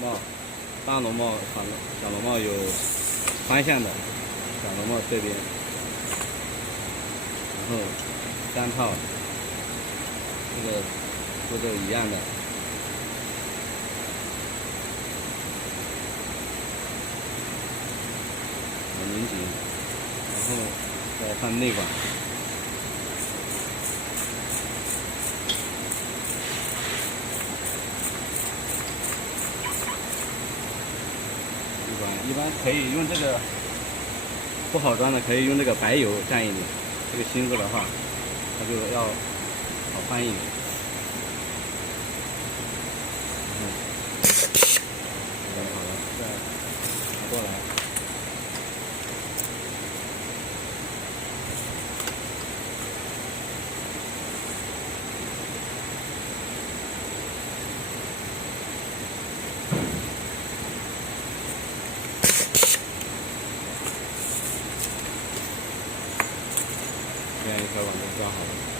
帽，大龙帽、小龙帽有宽向的，小龙帽这边，然后单套，这个步骤一样的。拧紧，然后再放内管。内管一般可以用这个，不好装的可以用这个白油蘸一点。这个芯子的话，它就要好翻一点。好了，再拿过来。这样一条网就装好了。